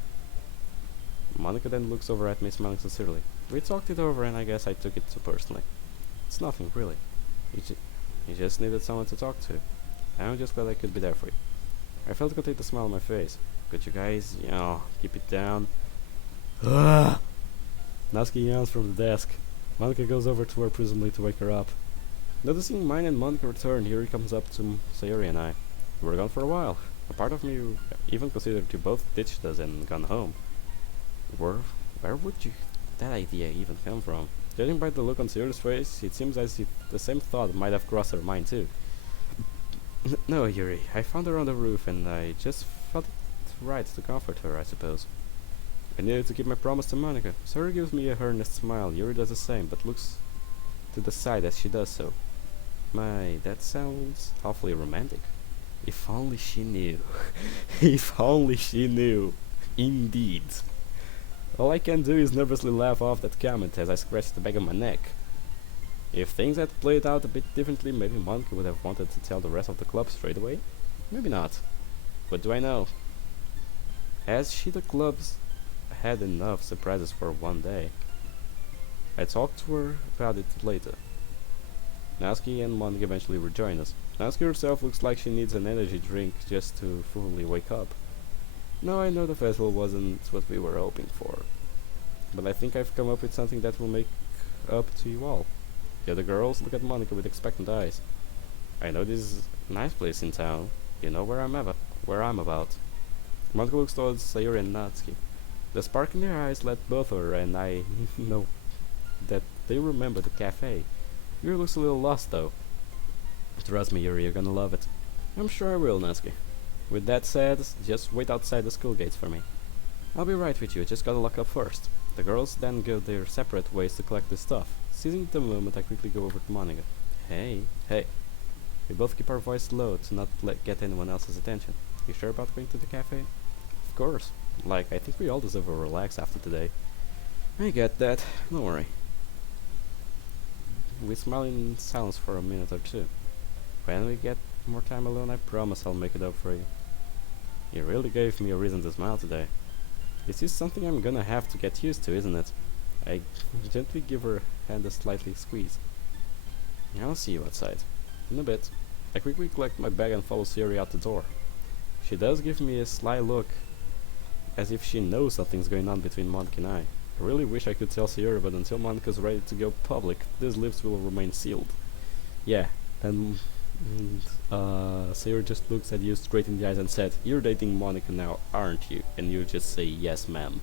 Monica then looks over at me, smiling sincerely. We talked it over, and I guess I took it too personally. It's nothing, really. You just needed someone to talk to. I'm just glad I could be there for you. I felt a complete smile on my face. Could you guys, keep it down? Ugh! Natsuki yawns from the desk. Monica goes over to her, presumably to wake her up. Noticing mine and Monica return, Yuri comes up to Sayori and I. We were gone for a while. A part of me even considered you both ditched us and gone home. Where would that idea even come from? Judging by the look on Sayori's face, it seems as if the same thought might have crossed her mind too. No, Yuri, I found her on the roof and I just felt it right to comfort her, I suppose. I needed to keep my promise to Monica. Sayori gives me a earnest smile. Yuri does the same, but looks to the side as she does so. My, that sounds awfully romantic. If only she knew. If only she knew. Indeed. All I can do is nervously laugh off that comment as I scratch the back of my neck. If things had played out a bit differently, maybe Monica would have wanted to tell the rest of the club straight away. Maybe not. What do I know? Has she the club's had enough surprises for one day? I talked to her about it later. Natsuki and Monica eventually rejoin us. Natsuki herself looks like she needs an energy drink just to fully wake up. Now I know the festival wasn't what we were hoping for, but I think I've come up with something that will make up to you all. The other girls look at Monica with expectant eyes. I know this nice place in town. You know where I'm about. Monica looks towards Sayuri and Natsuki. The spark in their eyes let both her and I know that they remember the cafe. Yuri looks a little lost though. Trust me, Yuri, you're gonna love it. I'm sure I will, Natsuki. With that said, just wait outside the school gates for me. I'll be right with you, just gotta lock up first. The girls then go their separate ways to collect the stuff. Seizing the moment, I quickly go over to Monica. Hey. We both keep our voice low to not get anyone else's attention. You sure about going to the cafe? Of course. Like, I think we all deserve a relax after today. I get that. Don't worry. We smile in silence for a minute or two. When we get more time alone, I promise I'll make it up for you. You really gave me a reason to smile today. This is something I'm gonna have to get used to, isn't it? I gently give her hand a slightly squeeze. I'll see you outside. In a bit. I quickly collect my bag and follow Siri out the door. She does give me a sly look, as if she knows something's going on between Monica and I. I really wish I could tell Sierra, but until Monica's ready to go public, these lips will remain sealed. Yeah, and Sierra just looks at you straight in the eyes and said, "You're dating Monica now, aren't you?" And you just say, "Yes, ma'am."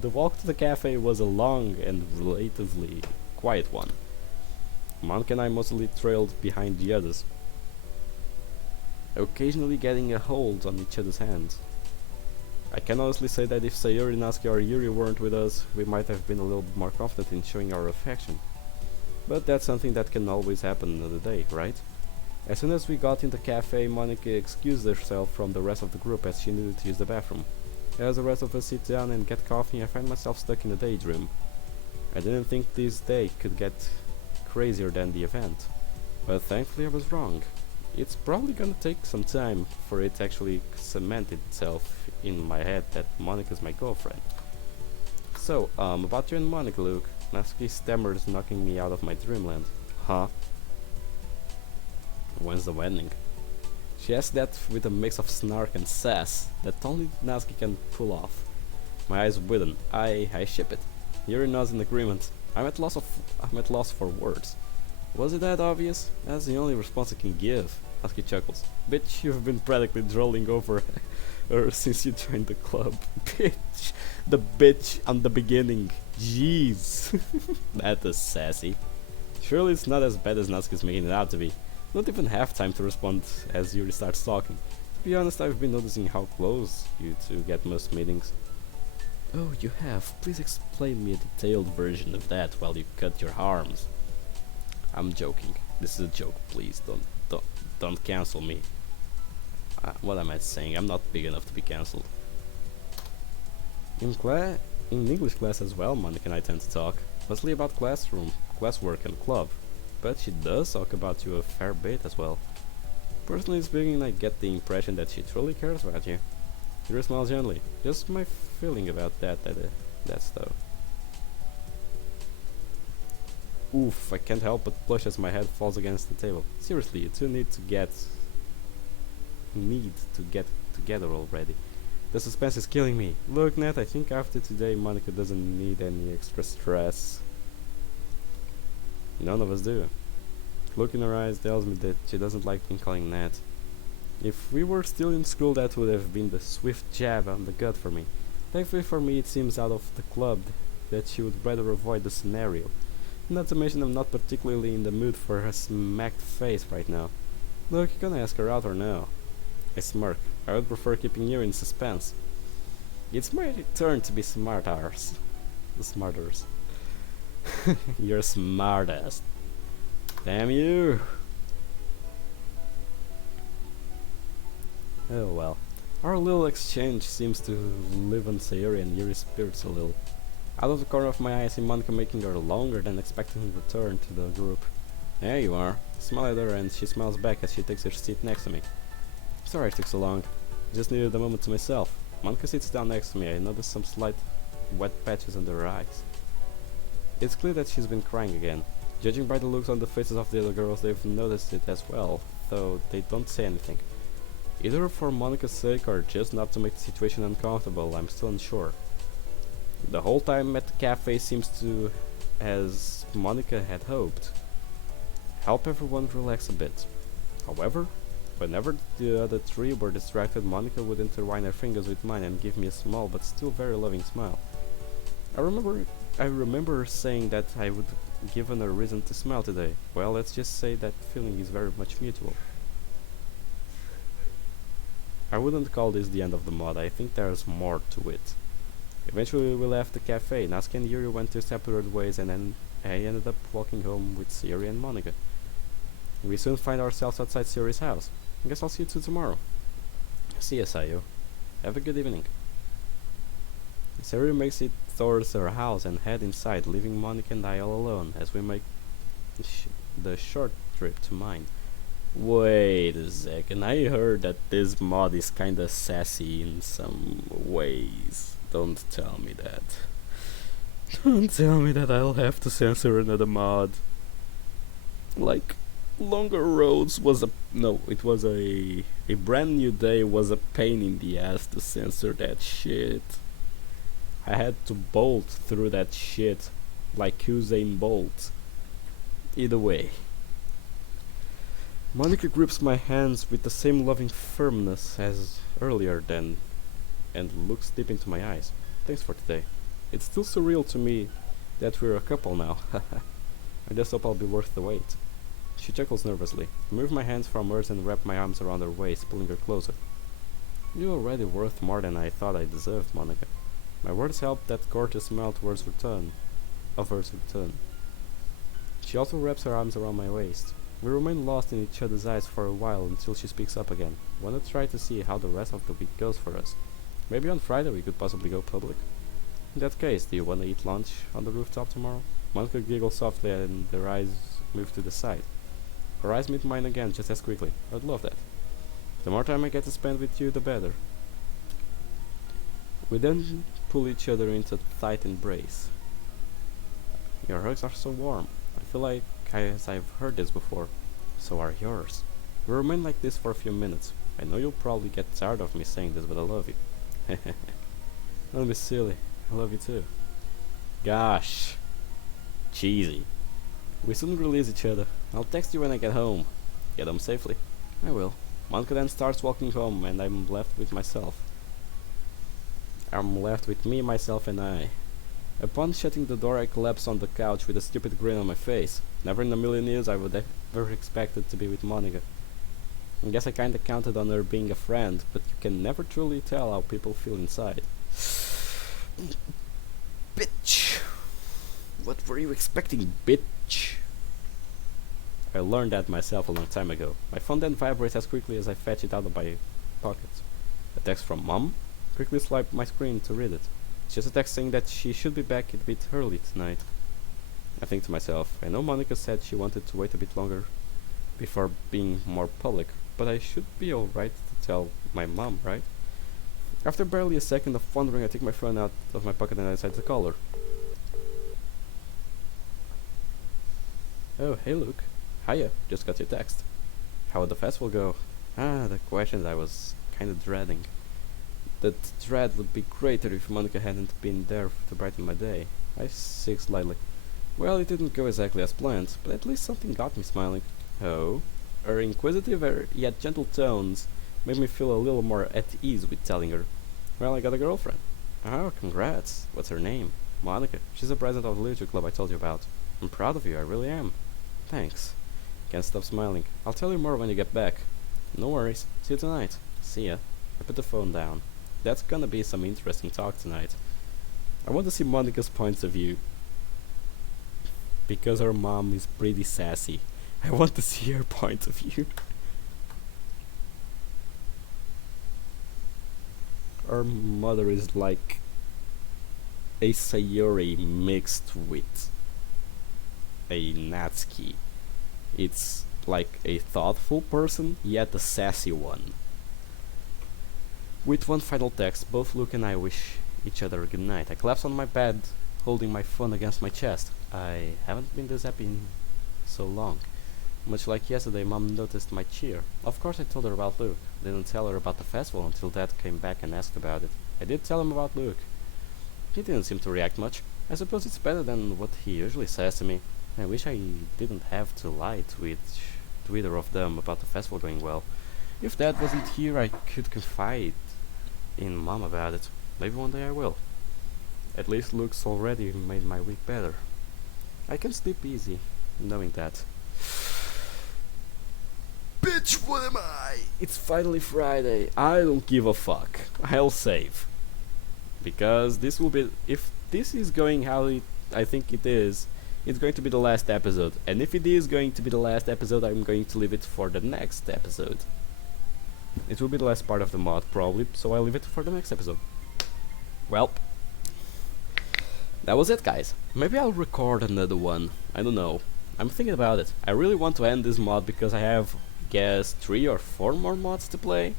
The walk to the cafe was a long and relatively quiet one. Monica and I mostly trailed behind the others, occasionally getting a hold on each other's hands. I can honestly say that if Sayuri, Natsuki or Yuri weren't with us, we might have been a little more confident in showing our affection. But that's something that can always happen another day, right? As soon as we got in the cafe, Monica excused herself from the rest of the group as she needed to use the bathroom. As the rest of us sit down and get coffee, I find myself stuck in a daydream. I didn't think this day could get crazier than the event, but thankfully I was wrong. It's probably gonna take some time for it to actually cement itself in my head that Monica's my girlfriend. So, about you and Monica, Luke. Natsuki stammers, knocking me out of my dreamland. Huh? When's the wedding? She asked that with a mix of snark and sass that only Natsuki can pull off. My eyes widen. I ship it. Yuri nods in agreement. I'm at loss for words. Was it that obvious? That's the only response I can give. Natsuki chuckles. Bitch, you've been practically drooling over her since you joined the club. Bitch. The bitch on the beginning. Jeez. That is sassy. Surely it's not as bad as Natsuki's making it out to be. Don't even have time to respond as Yuri starts talking. To be honest, I've been noticing how close you two get most meetings. Oh, you have. Please explain me a detailed version of that while you cut your arms. I'm joking. This is a joke. Please don't cancel me. What am I saying? I'm not big enough to be cancelled. In English class as well, Monica and I tend to talk, mostly about classroom, classwork and club. But she does talk about you a fair bit as well. Personally speaking, I get the impression that she truly cares about you. Yuri smiles gently. Just my feeling about that's though. Oof, I can't help but blush as my head falls against the table. Seriously, you two need to get together already. The suspense is killing me. Look, Nat, I think after today Monica doesn't need any extra stress. None of us do. Look in her eyes tells me that she doesn't like being calling Nat. If we were still in school, that would have been the swift jab on the gut for me. Thankfully for me, it seems out of the club that she would rather avoid the scenario. Not to mention I'm not particularly in the mood for her smacked face right now. Look, you gonna ask her out or no? I smirk. I would prefer keeping you in suspense. It's my turn to be smarters. The smarters. You're smartest. Damn you! Oh well. Our little exchange seems to live on Sayuri and Yuri's spirits a little. Out of the corner of my eye I see Monica making her longer than expected return to the group. There you are. I smile at her and she smiles back as she takes her seat next to me. Sorry it took so long. Just needed a moment to myself. Monica sits down next to me. I notice some slight wet patches under her eyes. It's clear that she's been crying again. Judging by the looks on the faces of the other girls, they've noticed it as well, though they don't say anything. Either for Monica's sake or just not to make the situation uncomfortable, I'm still unsure. The whole time at the cafe seems to as Monica had hoped. help everyone relax a bit. However, whenever the other three were distracted, Monica would intertwine her fingers with mine and give me a small but still very loving smile. I remember I remember her saying that I would given her reason to smile today. Well, let's just say that feeling is very much mutual. I wouldn't call this the end of the mod, I think there's more to it. Eventually we left the cafe, Natsuki and Yuri went their separate ways and then I ended up walking home with Siri and Monica. We soon find ourselves outside Siri's house. I guess I'll see you two tomorrow. See ya, Sayo. Have a good evening. Siri makes it towards her house and head inside, leaving Monica and I all alone as we make the short trip to mine. Wait a second, I heard that this mod is kinda sassy in some ways. Don't tell me that. Don't tell me that I'll have to censor another mod. Like, Longer Roads was a... no, it was a brand new day was a pain in the ass to censor that shit. I had to bolt through that shit like Usain Bolt. Either way. Monica grips my hands with the same loving firmness as earlier then, and looks deep into my eyes. Thanks for today. It's still surreal to me that we're a couple now. I just hope I'll be worth the wait. She chuckles nervously. I move my hands from hers and wrap my arms around her waist, pulling her closer. You're already worth more than I thought I deserved, Monica. My words help that gorgeous smile towards hers return. She also wraps her arms around my waist. We remain lost in each other's eyes for a while until she speaks up again. Wanna try to see how the rest of the week goes for us. Maybe on Friday we could possibly go public. In that case, do you wanna eat lunch on the rooftop tomorrow? Monica giggles softly and her eyes move to the side. Her eyes meet mine again just as quickly. I'd love that. The more time I get to spend with you, the better. We then pull each other into a tight embrace. Your hugs are so warm. I feel like I've heard this before. So are yours. We remain like this for a few minutes. I know you'll probably get tired of me saying this, but I love you. Don't be silly. I love you too. Gosh. Cheesy. We soon release each other. I'll text you when I get home. Get home safely. I will. Monica then starts walking home and I'm left with me, myself and I. Upon shutting the door I collapse on the couch with a stupid grin on my face. Never in a million years I would ever expected to be with Monica. I guess I kinda counted on her being a friend, but you can never truly tell how people feel inside. Bitch! What were you expecting, bitch? I learned that myself a long time ago. My phone then vibrates as quickly as I fetch it out of my pocket. A text from Mom? Quickly swipe my screen to read it. It's just a text saying that she should be back a bit early tonight. I think to myself, I know Monica said she wanted to wait a bit longer before being more public, but I should be alright to tell my mom, right? After barely a second of wondering, I take my phone out of my pocket and I decide to call her. Oh, hey Luke. Hiya, just got your text. How'd the festival go? Ah, the questions I was kinda dreading. That dread would be greater if Monica hadn't been there to brighten my day. I sig slightly. Well, it didn't go exactly as planned, but at least something got me smiling. Oh? Her inquisitive yet gentle tones made me feel a little more at ease with telling her. Well, I got a girlfriend. Oh, congrats. What's her name? Monica. She's the president of the literature club I told you about. I'm proud of you, I really am. Thanks. Can't stop smiling. I'll tell you more when you get back. No worries. See you tonight. See ya. I put the phone down. That's gonna be some interesting talk tonight. I want to see Monica's points of view. Because her mom is pretty sassy. I want to see her point of view. Her mother is like a Sayori mixed with a Natsuki. It's like a thoughtful person, yet a sassy one. With one final text, both Luke and I wish each other a good night. I collapse on my bed, holding my phone against my chest. I haven't been this happy in so long. Much like yesterday, Mom noticed my cheer. Of course I told her about Luke. Didn't tell her about the festival until Dad came back and asked about it. I did tell him about Luke. He didn't seem to react much. I suppose it's better than what he usually says to me. I wish I didn't have to lie to either of them about the festival going well. If Dad wasn't here, I could confide in Mom about it. Maybe one day I will. At least looks already made my week better. I can sleep easy, knowing that. Bitch, what am I? It's finally Friday. I don't give a fuck. I'll save. Because this will be. If this is going how I think it is, it's going to be the last episode. And if it is going to be the last episode, I'm going to leave it for the next episode. It will be the last part of the mod, probably, so I'll leave it for the next episode. Well, that was it, guys. Maybe I'll record another one. I don't know. I'm thinking about it. I really want to end this mod because I have, guess, 3 or 4 more mods to play.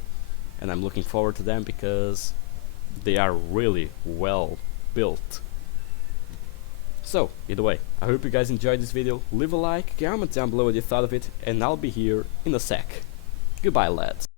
And I'm looking forward to them because they are really well built. So, either way, I hope you guys enjoyed this video. Leave a like, comment down below what you thought of it, and I'll be here in a sec. Goodbye, lads.